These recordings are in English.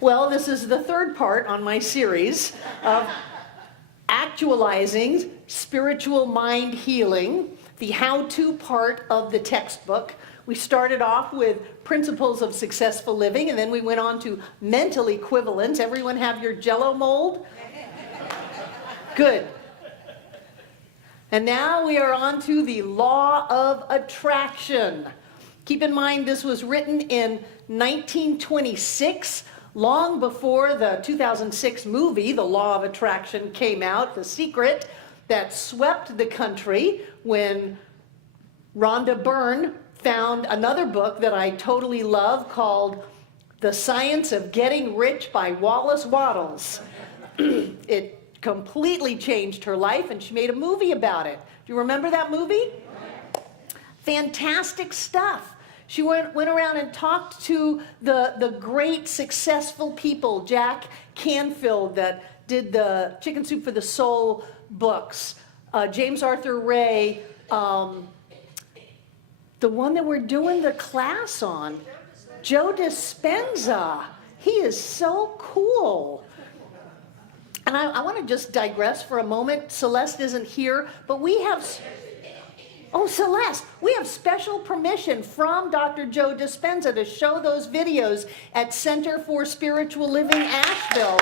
Well, this is the third part on my series of actualizing spiritual mind healing, the how-to part of the textbook. We started off with principles of successful living, and then we went on to mental equivalence. Everyone have your Jell-O mold? Good. And now we are on to the law of attraction. Keep in mind this was written in 1926, long before the 2006 movie, The Law of Attraction, came out, The Secret, that swept the country when Rhonda Byrne found another book that I totally love called The Science of Getting Rich by Wallace Wattles. It completely changed her life, and she made a movie about it. Do you remember that movie? Fantastic stuff. She went around and talked to the great successful people, Jack Canfield that did the Chicken Soup for the Soul books, James Arthur Ray, the one that we're doing the class on, Joe Dispenza. He is so cool. And I want to just digress for a moment. Celeste isn't here, but we have... Oh, Celeste, we have special permission from Dr. Joe Dispenza to show those videos at Center for Spiritual Living, Asheville.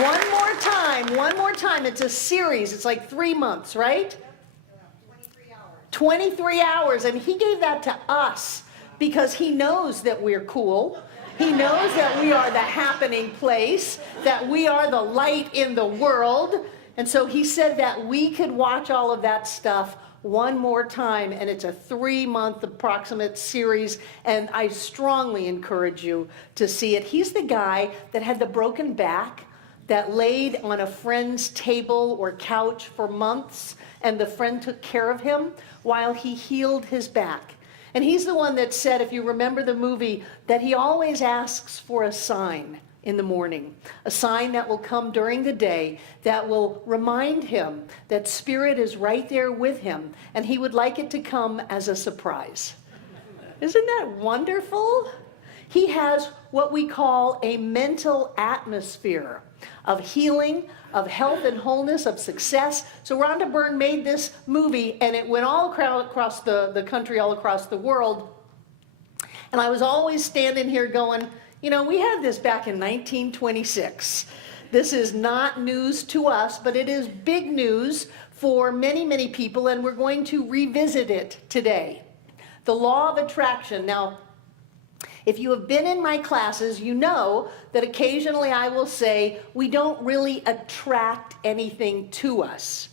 One more time. It's a series. It's like 3 months, right? 23 hours. 23 hours, and he gave that to us because he knows that we're cool. He knows that we are the happening place, that we are the light in the world. And so he said that we could watch all of that stuff one more time, and it's a 3-month approximate series, and I strongly encourage you to see it. He's the guy that had the broken back, that laid on a friend's table or couch for months, and the friend took care of him while he healed his back. And he's the one that said, if you remember the movie, that he always asks for a sign in the morning, a sign that will come during the day that will remind him that Spirit is right there with him, and he would like it to come as a surprise. Isn't that wonderful? He has what we call a mental atmosphere of healing, of health and wholeness, of success. So Rhonda Byrne made this movie, and it went all across the country, all across the world. And I was always standing here going, you know, we had this back in 1926. This is not news to us, but it is big news for many, many people, and we're going to revisit it today. The law of attraction. Now, if you have been in my classes, you know that occasionally I will say we don't really attract anything to us.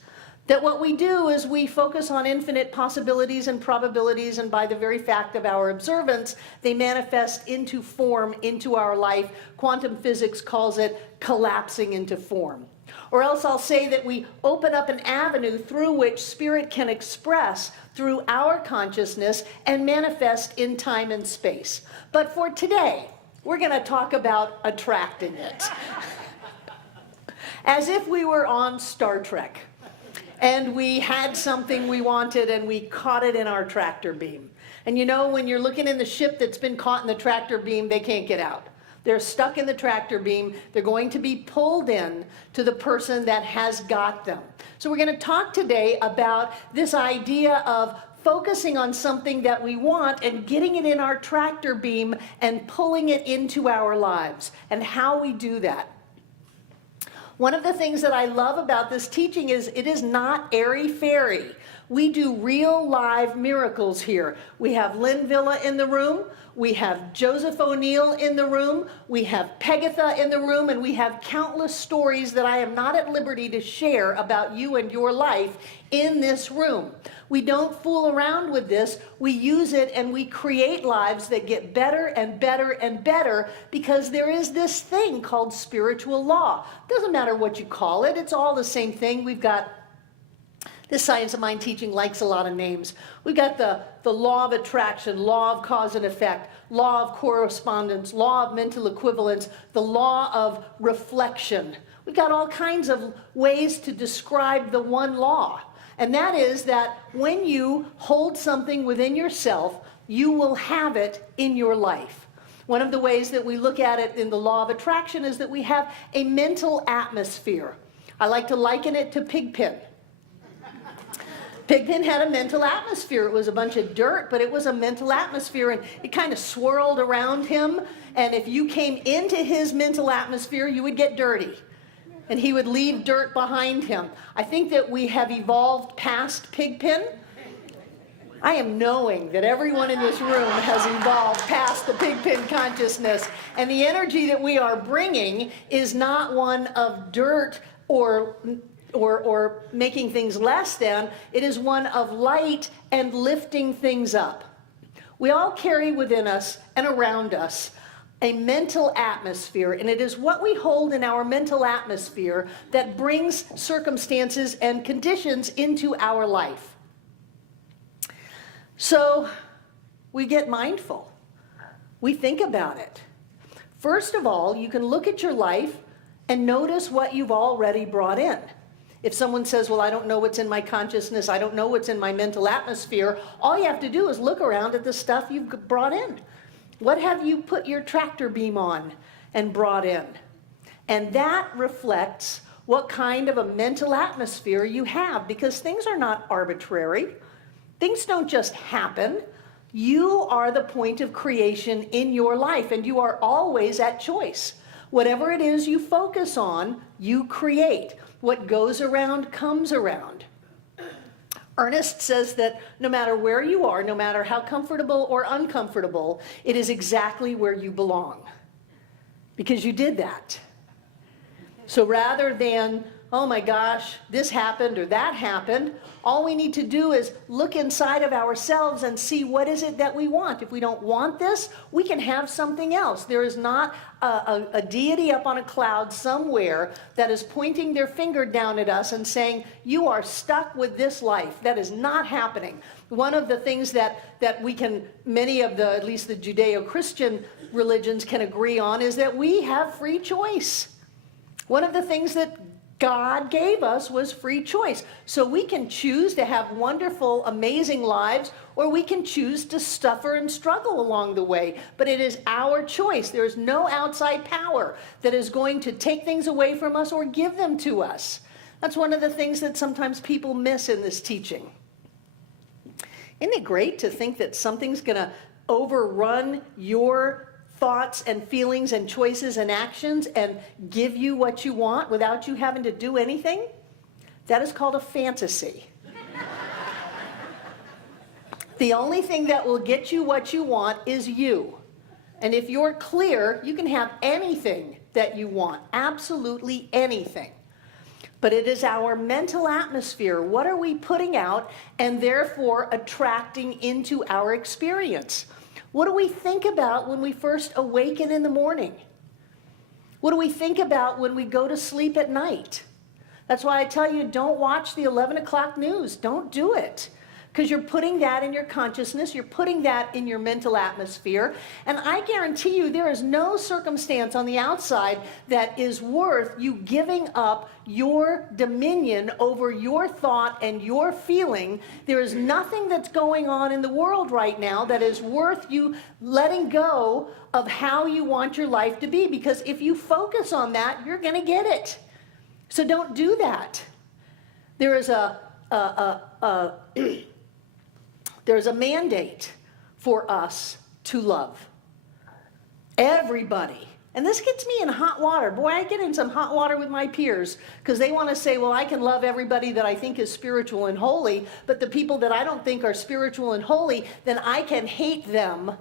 That what we do is we focus on infinite possibilities and probabilities, and by the very fact of our observance, they manifest into form, into our life. Quantum physics calls it collapsing into form. Or else I'll say that we open up an avenue through which Spirit can express through our consciousness and manifest in time and space. But for today, we're going to talk about attracting it. As if we were on Star Trek, and we had something we wanted, and we caught it in our tractor beam. And you know, when you're looking in the ship that's been caught in the tractor beam, they can't get out. They're stuck in the tractor beam. They're going to be pulled in to the person that has got them. So we're going to talk today about this idea of focusing on something that we want and getting it in our tractor beam and pulling it into our lives, and how we do that. One of the things that I love about this teaching is it is not airy-fairy. We do real live miracles here. We have Lynn Villa in the room. We have Joseph O'Neill in the room. We have Pegatha in the room. And we have countless stories that I am not at liberty to share about you and your life in this room. We don't fool around with this. We use it, and we create lives that get better and better and better, because there is this thing called spiritual law. Doesn't matter what you call it. It's all the same thing. We've got this science of mind teaching likes a lot of names. We've got the law of attraction, law of cause and effect, law of correspondence, law of mental equivalence, the law of reflection. We've got all kinds of ways to describe the one law. And that is that when you hold something within yourself, you will have it in your life. One of the ways that we look at it in the law of attraction is that we have a mental atmosphere. I like to liken it to Pigpen. Pigpen had a mental atmosphere. It was a bunch of dirt, but it was a mental atmosphere, and it kind of swirled around him. And if you came into his mental atmosphere, you would get dirty. And he would leave dirt behind him. I think that we have evolved past Pigpen. I am knowing that everyone in this room has evolved past the Pigpen consciousness. And the energy that we are bringing is not one of dirt or making things less than. It is one of light and lifting things up. We all carry within us and around us a mental atmosphere, and it is what we hold in our mental atmosphere that brings circumstances and conditions into our life. So we get mindful. We think about it. First of all, you can look at your life and notice what you've already brought in. If someone says, well, I don't know what's in my consciousness, I don't know what's in my mental atmosphere, all you have to do is look around at the stuff you've brought in. What have you put your tractor beam on and brought in? And that reflects what kind of a mental atmosphere you have, because things are not arbitrary. Things don't just happen. You are the point of creation in your life, and you are always at choice. Whatever it is you focus on, you create. What goes around comes around. Ernest says that no matter where you are, no matter how comfortable or uncomfortable, it is exactly where you belong, because you did that. So rather than, oh my gosh, this happened or that happened, all we need to do is look inside of ourselves and see what is it that we want. If we don't want this, we can have something else. There is not a deity up on a cloud somewhere that is pointing their finger down at us and saying, you are stuck with this life. That is not happening. One of the things that we can, many of the, at least the Judeo-Christian religions can agree on, is that we have free choice. One of the things that God gave us was free choice. So we can choose to have wonderful, amazing lives, or we can choose to suffer and struggle along the way. But it is our choice. There is no outside power that is going to take things away from us or give them to us. That's one of the things that sometimes people miss in this teaching. Isn't it great to think that something's going to overrun your thoughts and feelings and choices and actions and give you what you want without you having to do anything? That is called a fantasy. The only thing that will get you what you want is you. And if you're clear, you can have anything that you want, absolutely anything. But it is our mental atmosphere. What are we putting out and therefore attracting into our experience? What do we think about when we first awaken in the morning? What do we think about when we go to sleep at night? That's why I tell you, don't watch the 11 o'clock news. Don't do it. Because you're putting that in your consciousness. You're putting that in your mental atmosphere. And I guarantee you there is no circumstance on the outside that is worth you giving up your dominion over your thought and your feeling. There is nothing that's going on in the world right now that is worth you letting go of how you want your life to be. Because if you focus on that, you're going to get it. So don't do that. There is there's a mandate for us to love everybody. And this gets me in hot water. Boy, I get in some hot water with my peers because they want to say, well, I can love everybody that I think is spiritual and holy, but the people that I don't think are spiritual and holy, then I can hate them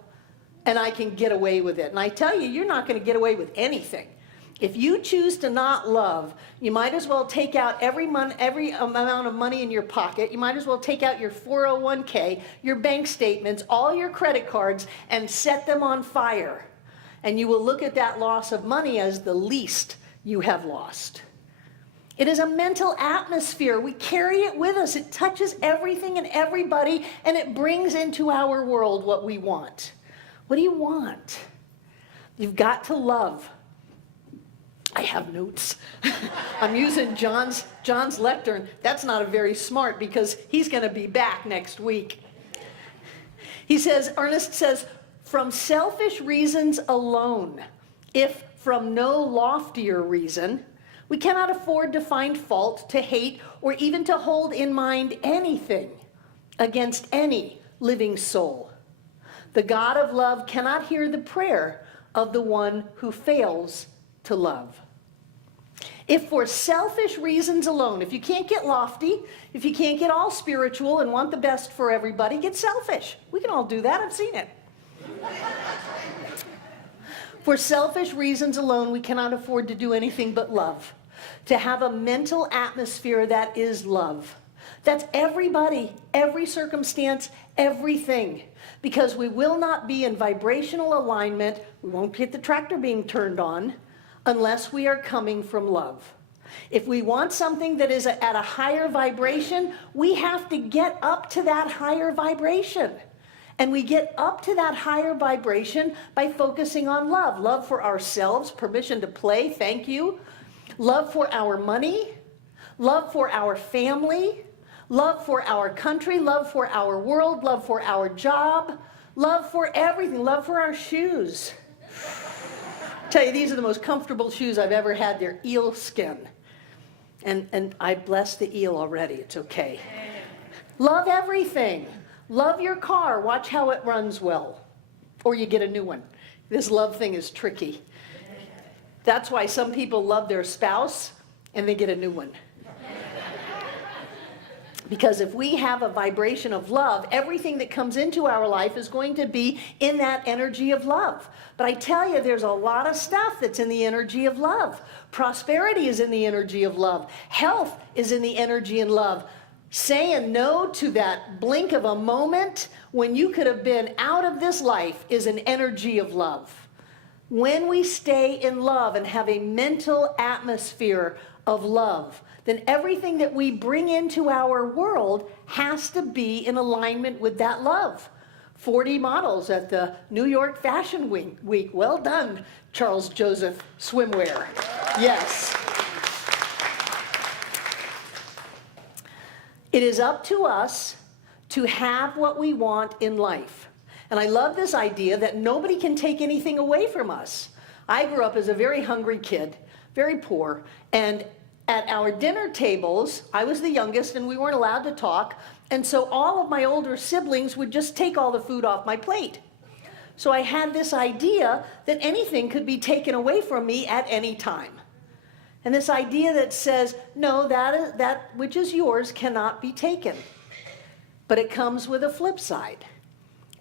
and I can get away with it. And I tell you, you're not going to get away with anything. If you choose to not love, you might as well take out every amount of money in your pocket. You might as well take out your 401k, your bank statements, all your credit cards, and set them on fire. And you will look at that loss of money as the least you have lost. It is a mental atmosphere. We carry it with us. It touches everything and everybody, and it brings into our world what we want. What do you want? You've got to love. I have notes. I'm using John's lectern. That's not very smart because he's going to be back next week. Ernest says, from selfish reasons alone, if from no loftier reason, we cannot afford to find fault, to hate, or even to hold in mind anything against any living soul. The God of love cannot hear the prayer of the one who fails to love. If for selfish reasons alone, if you can't get lofty, if you can't get all spiritual and want the best for everybody, get selfish. We can all do that. I've seen it. For selfish reasons alone, we cannot afford to do anything but love. To have a mental atmosphere that is love. That's everybody, every circumstance, everything. Because we will not be in vibrational alignment, we won't get the tractor being turned on, unless we are coming from love. If we want something that is at a higher vibration, we have to get up to that higher vibration. And we get up to that higher vibration by focusing on love. Love for ourselves, permission to play, thank you. Love for our money, love for our family, love for our country, love for our world, love for our job, love for everything, love for our shoes. Tell you, these are the most comfortable shoes I've ever had. They're eel skin. And I bless the eel already. It's okay. Love everything. Love your car. Watch how it runs well. Or you get a new one. This love thing is tricky. That's why some people love their spouse and they get a new one. Because if we have a vibration of love, everything that comes into our life is going to be in that energy of love. But I tell you, there's a lot of stuff that's in the energy of love. Prosperity is in the energy of love. Health is in the energy of love. Saying no to that blink of a moment when you could have been out of this life is an energy of love. When we stay in love and have a mental atmosphere of love, then everything that we bring into our world has to be in alignment with that love. 40 models at the New York Fashion Week. Well done, Charles Joseph Swimwear. Yes. It is up to us to have what we want in life. And I love this idea that nobody can take anything away from us. I grew up as a very hungry kid, very poor, and at our dinner tables, I was the youngest and we weren't allowed to talk, and so all of my older siblings would just take all the food off my plate. So I had this idea that anything could be taken away from me at any time. And this idea that says, no, that which is yours cannot be taken. But it comes with a flip side.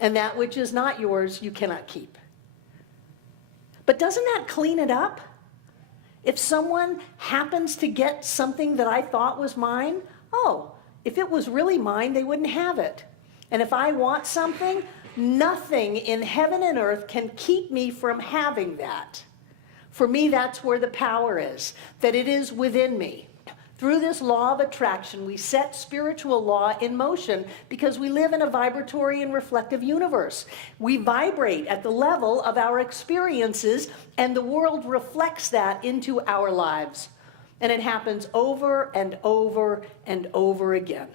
And that which is not yours, you cannot keep. But doesn't that clean it up? If someone happens to get something that I thought was mine, oh, if it was really mine, they wouldn't have it. And if I want something, nothing in heaven and earth can keep me from having that. For me, that's where the power is, that it is within me. Through this law of attraction, we set spiritual law in motion because we live in a vibratory and reflective universe. We vibrate at the level of our experiences, and the world reflects that into our lives. And it happens over and over and over again.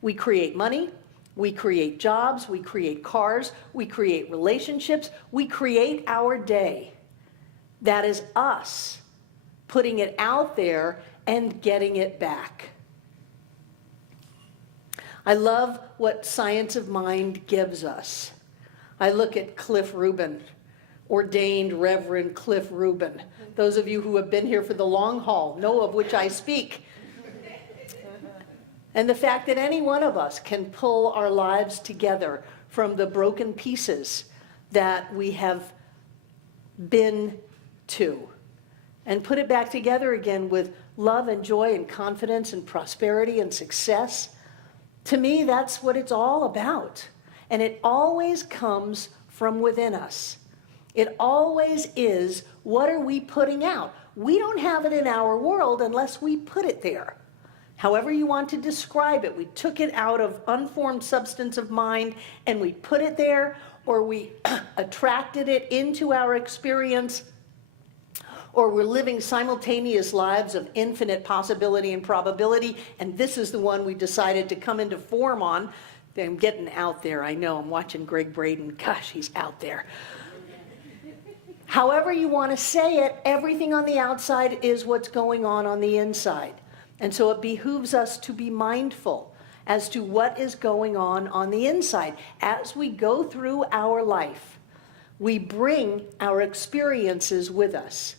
We create money, we create jobs, we create cars, we create relationships, we create our day. That is us putting it out there and getting it back. I love what Science of Mind gives us. I look at Cliff Rubin, ordained Reverend Cliff Rubin. Those of you who have been here for the long haul know of which I speak. And the fact that any one of us can pull our lives together from the broken pieces that we have been to and put it back together again with love and joy and confidence and prosperity and success. To me, that's what it's all about. And it always comes from within us. It always is, what are we putting out? We don't have it in our world unless we put it there. However you want to describe it, we took it out of unformed substance of mind and we put it there, or we attracted it into our experience, or we're living simultaneous lives of infinite possibility and probability, and this is the one we decided to come into form on. I'm getting out there. I know, I'm watching Greg Braden. Gosh, he's out there. However you want to say it, everything on the outside is what's going on the inside. And so it behooves us to be mindful as to what is going on the inside. As we go through our life, we bring our experiences with us.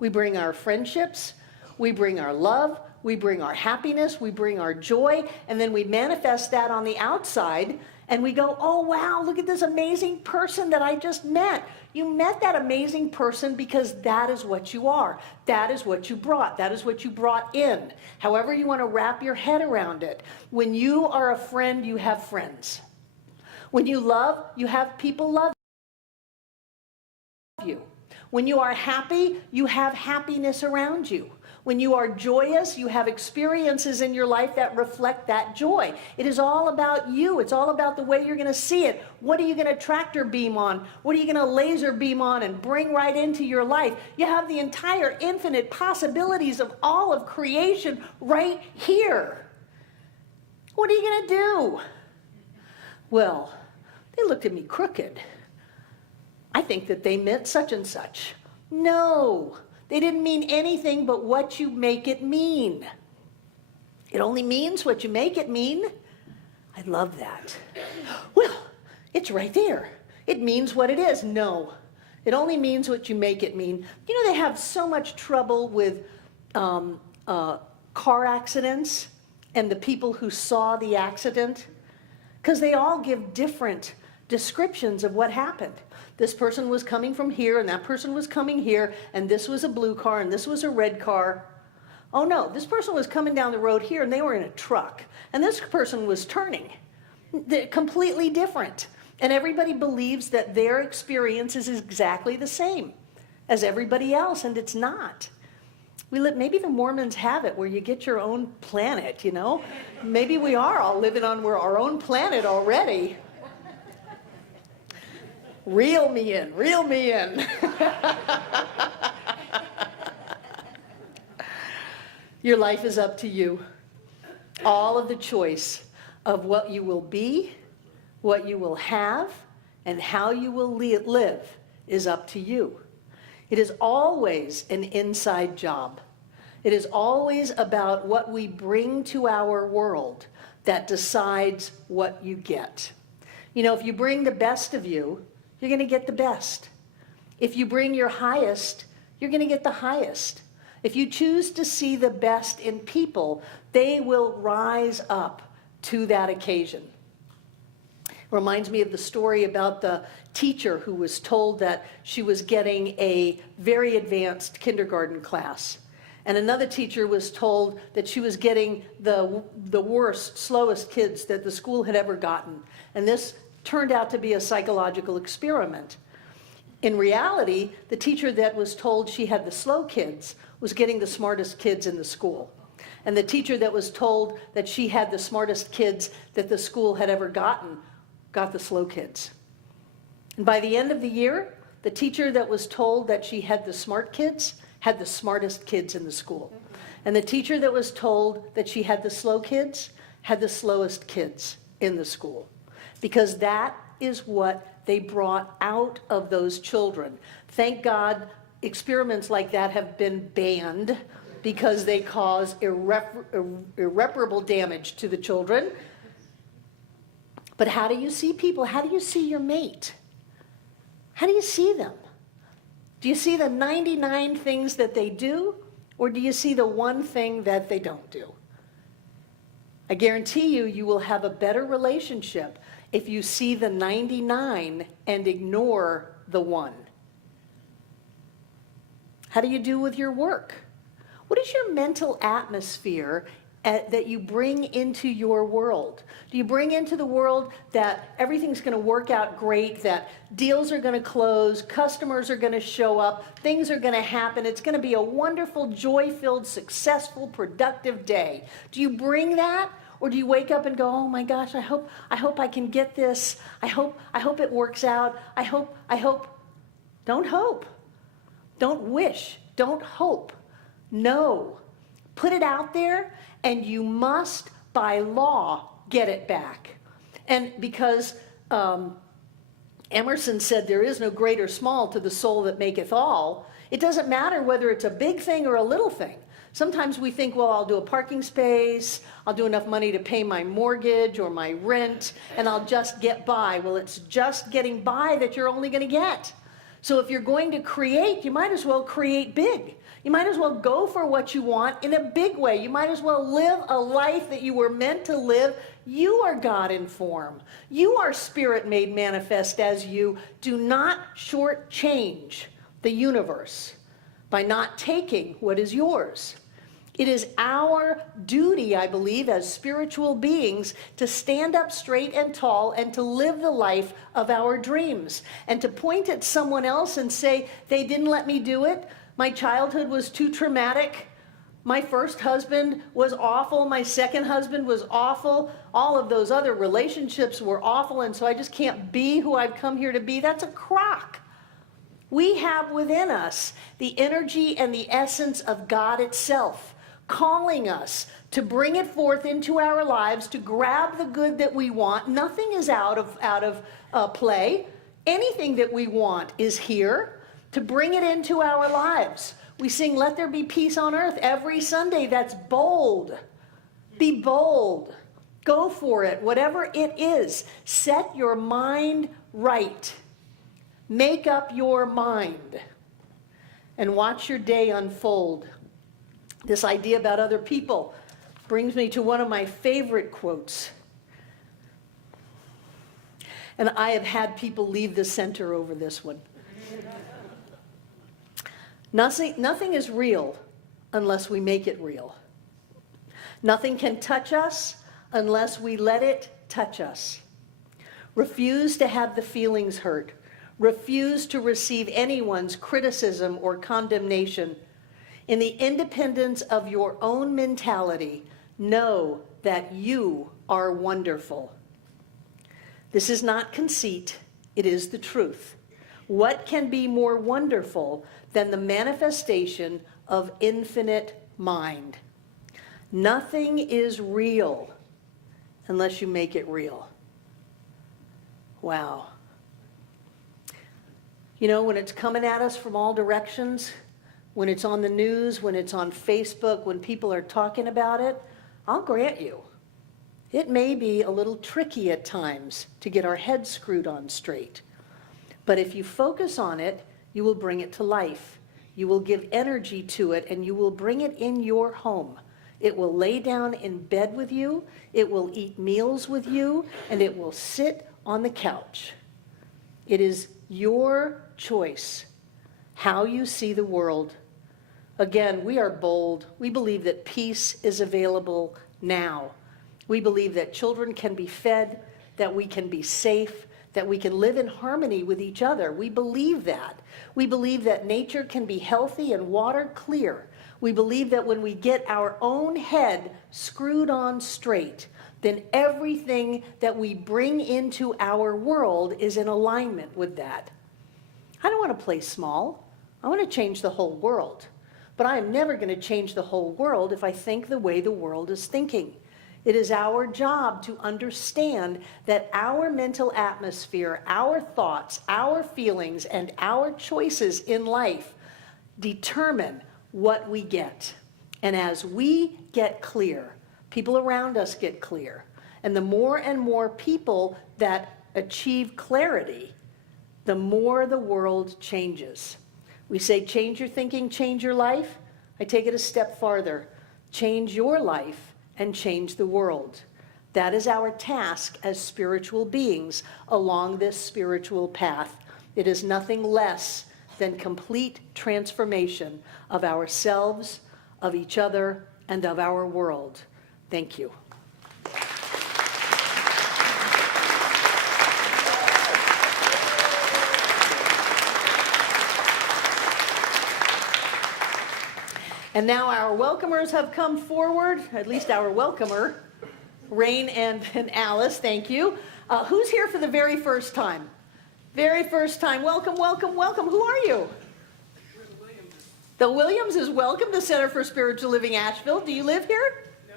We bring our friendships, we bring our love, we bring our happiness, we bring our joy, and then we manifest that on the outside, and we go, oh wow, look at this amazing person that I just met. You met that amazing person because that is what you are. That is what you brought. That is what you brought in. However you want to wrap your head around it. When you are a friend, you have friends. When you love, you have people love you. When you are happy, you have happiness around you. When you are joyous, you have experiences in your life that reflect that joy. It is all about you. It's all about the way you're going to see it. What are you going to tractor beam on? What are you going to laser beam on and bring right into your life? You have the entire infinite possibilities of all of creation right here. What are you going to do? Well, they looked at me crooked. I think that they meant such and such. No. They didn't mean anything but what you make it mean. It only means what you make it mean. I love that. Well, it's right there. It means what it is. No, it only means what you make it mean. You know, they have so much trouble with car accidents and the people who saw the accident, because they all give different descriptions of what happened. This person was coming from here, and that person was coming here, and this was a blue car, and this was a red car. Oh no, this person was coming down the road here, and they were in a truck, and this person was turning. They're completely different. And everybody believes that their experience is exactly the same as everybody else, and it's not. Maybe the Mormons have it where you get your own planet, you know? Maybe we are all living on our own planet already. Reel me in, reel me in. Your life is up to you. All of the choice of what you will be, what you will have, and how you will live is up to you. It is always an inside job. It is always about what we bring to our world that decides what you get. You know, if you bring the best of you, you're going to get the best. If you bring your highest, you're going to get the highest. If you choose to see the best in people, they will rise up to that occasion. Reminds me of the story about the teacher who was told that she was getting a very advanced kindergarten class. And another teacher was told that she was getting the worst, slowest kids that the school had ever gotten. And this turned out to be a psychological experiment. In reality, the teacher that was told she had the slow kids was getting the smartest kids in the school. And the teacher that was told that she had the smartest kids that the school had ever gotten got the slow kids. And by the end of the year, the teacher that was told that she had the smart kids had the smartest kids in the school. And the teacher that was told that she had the slow kids had the slowest kids in the school. Because that is what they brought out of those children. Thank God experiments like that have been banned because they cause irreparable damage to the children. But how do you see people? How do you see your mate? How do you see them? Do you see the 99 things that they do, or do you see the one thing that they don't do? I guarantee you, you will have a better relationship if you see the 99 and ignore the one. How do you do with your work? What is your mental atmosphere that you bring into your world? Do you bring into the world that everything's going to work out great, that deals are going to close, customers are going to show up, things are going to happen, it's going to be a wonderful, joy-filled, successful, productive day? Do you bring that? Or do you wake up and go, oh my gosh, I hope I can get this. I hope it works out. I hope. Don't hope. Don't wish. Don't hope. No. Put it out there, and you must, by law, get it back. And because Emerson said there is no great or small to the soul that maketh all, it doesn't matter whether it's a big thing or a little thing. Sometimes we think, well, I'll do a parking space, I'll do enough money to pay my mortgage or my rent, and I'll just get by. Well, it's just getting by that you're only going to get. So if you're going to create, you might as well create big. You might as well go for what you want in a big way. You might as well live a life that you were meant to live. You are God in form. You are spirit made manifest as you. Do not shortchange the universe by not taking what is yours. It is our duty, I believe, as spiritual beings to stand up straight and tall and to live the life of our dreams. And to point at someone else and say, they didn't let me do it. My childhood was too traumatic. My first husband was awful. My second husband was awful. All of those other relationships were awful. And so I just can't be who I've come here to be. That's a crock. We have within us the energy and the essence of God itself, calling us to bring it forth into our lives, to grab the good that we want. Nothing is out of play. Anything that we want is here, to bring it into our lives. We sing, "Let there be peace on earth" every Sunday. That's bold. Be bold. Go for it. Whatever it is, set your mind right. Make up your mind and watch your day unfold. This idea about other people brings me to one of my favorite quotes. And I have had people leave the center over this one. Nothing is real unless we make it real. Nothing can touch us unless we let it touch us. Refuse to have the feelings hurt. Refuse to receive anyone's criticism or condemnation. In the independence of your own mentality, know that you are wonderful. This is not conceit, it is the truth. What can be more wonderful than the manifestation of infinite mind? Nothing is real unless you make it real. Wow. You know, when it's coming at us from all directions, when it's on the news, when it's on Facebook, when people are talking about it, I'll grant you, it may be a little tricky at times to get our heads screwed on straight. But if you focus on it, you will bring it to life. You will give energy to it, and you will bring it in your home. It will lay down in bed with you, it will eat meals with you, and it will sit on the couch. It is your choice how you see the world. Again, we are bold. We believe that peace is available now. We believe that children can be fed, that we can be safe, that we can live in harmony with each other. We believe that. We believe that nature can be healthy and water clear. We believe that when we get our own head screwed on straight, then everything that we bring into our world is in alignment with that. I don't want to play small. I want to change the whole world. But I am never going to change the whole world if I think the way the world is thinking. It is our job to understand that our mental atmosphere, our thoughts, our feelings, and our choices in life determine what we get. And as we get clear, people around us get clear. And the more and more people that achieve clarity, the more the world changes. We say, change your thinking, change your life. I take it a step farther. Change your life and change the world. That is our task as spiritual beings along this spiritual path. It is nothing less than complete transformation of ourselves, of each other, and of our world. Thank you. And now our welcomers have come forward, at least our welcomer, Rain and Alice, thank you. Who's here for the very first time? Very first time. Welcome, welcome, welcome. Who are you? We're the Williams. The Williams is welcome to Center for Spiritual Living Asheville. Do you live here? No.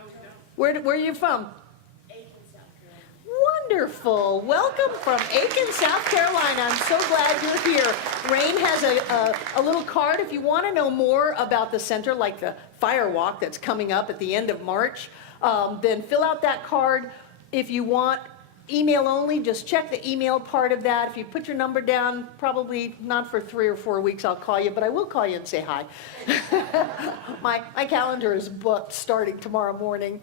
Where are you from? Aiken, South Carolina. Wonderful. Welcome from Aiken, South Carolina. I'm so glad you're here. Rain has a little card if you want to know more about the center, like the fire walk that's coming up at the end of March. Then fill out that card. If you want email only, just check the email part of that. If you put your number down, probably not for 3 or 4 weeks I'll call you, but I will call you and say hi. My calendar is booked starting tomorrow morning.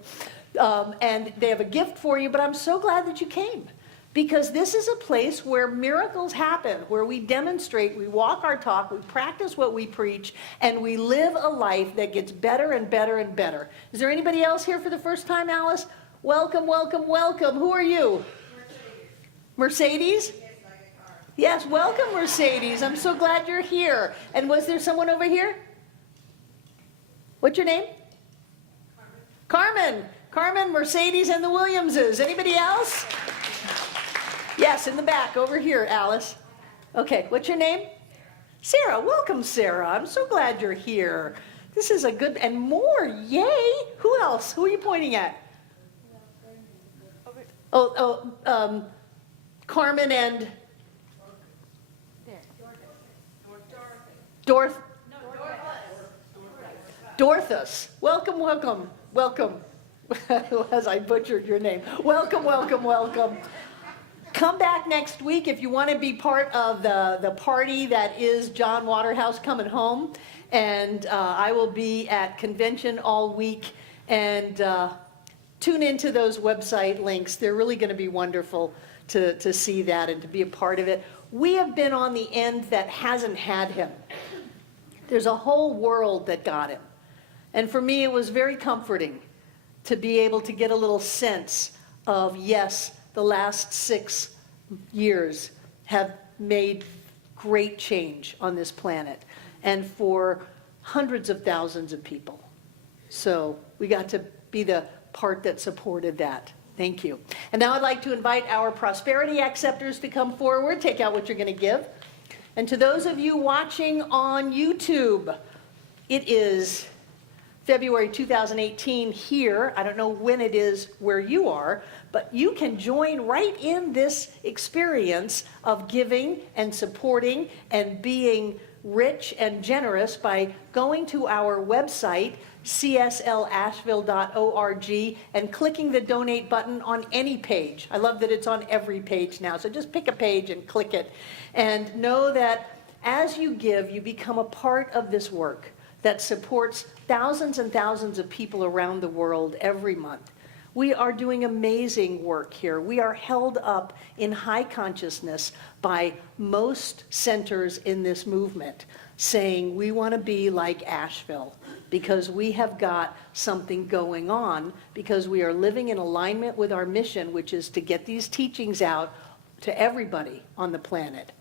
And they have a gift for you, but I'm so glad that you came. Because this is a place where miracles happen, where we demonstrate, we walk our talk, we practice what we preach, and we live a life that gets better and better and better. Is there anybody else here for the first time, Alice? Welcome, welcome, welcome. Who are you? Mercedes? Yes, welcome, Mercedes. I'm so glad you're here. And was there someone over here? What's your name? Carmen. Carmen, Mercedes, and the Williamses. Anybody else? Yes, in the back, over here, Alice. Okay, what's your name? Sarah. Welcome, Sarah. I'm so glad you're here. This is a good, and more, yay. Who else? Who are you pointing at? Carmen and Dorthus. Welcome, welcome, welcome. As I butchered your name. Welcome, welcome, welcome. Come back next week if you want to be part of the party that is John Waterhouse coming home. And I will be at convention all week. And tune into those website links. They're really going to be wonderful to see that and to be a part of it. We have been on the end that hasn't had him. There's a whole world that got him. And for me, it was very comforting to be able to get a little sense of, yes, the last 6 years have made great change on this planet and for hundreds of thousands of people. So we got to be the part that supported that. Thank you. And now I'd like to invite our prosperity acceptors to come forward, take out what you're going to give. And to those of you watching on YouTube, it is February 2018 here. I don't know when it is where you are, but you can join right in this experience of giving and supporting and being rich and generous by going to our website, cslasheville.org, and clicking the donate button on any page. I love that it's on every page now, so just pick a page and click it. And know that as you give, you become a part of this work that supports thousands and thousands of people around the world every month. We are doing amazing work here. We are held up in high consciousness by most centers in this movement, saying we want to be like Asheville because we have got something going on, because we are living in alignment with our mission, which is to get these teachings out to everybody on the planet.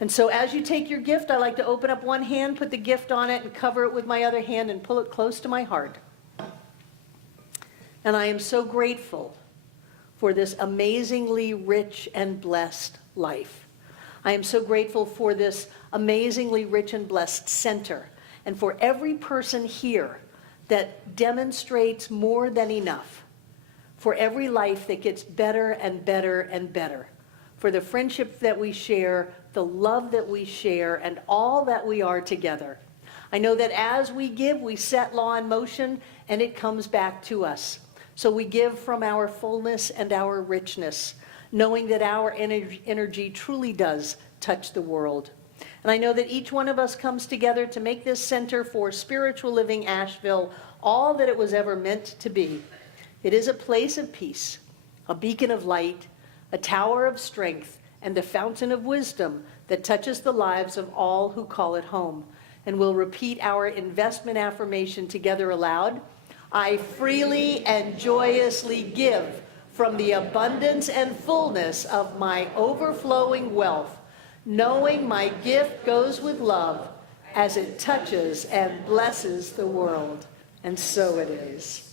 And so as you take your gift, I like to open up one hand, put the gift on it, and cover it with my other hand and pull it close to my heart. And I am so grateful for this amazingly rich and blessed life. I am so grateful for this amazingly rich and blessed center, and for every person here that demonstrates more than enough, for every life that gets better and better and better, for the friendship that we share, the love that we share, and all that we are together. I know that as we give, we set law in motion, and it comes back to us. So we give from our fullness and our richness, knowing that our energy truly does touch the world. And I know that each one of us comes together to make this center for spiritual living Asheville all that it was ever meant to be. It is a place of peace, a beacon of light, a tower of strength, and a fountain of wisdom that touches the lives of all who call it home. And we'll repeat our investment affirmation together aloud. I freely and joyously give from the abundance and fullness of my overflowing wealth, knowing my gift goes with love as it touches and blesses the world. And so it is.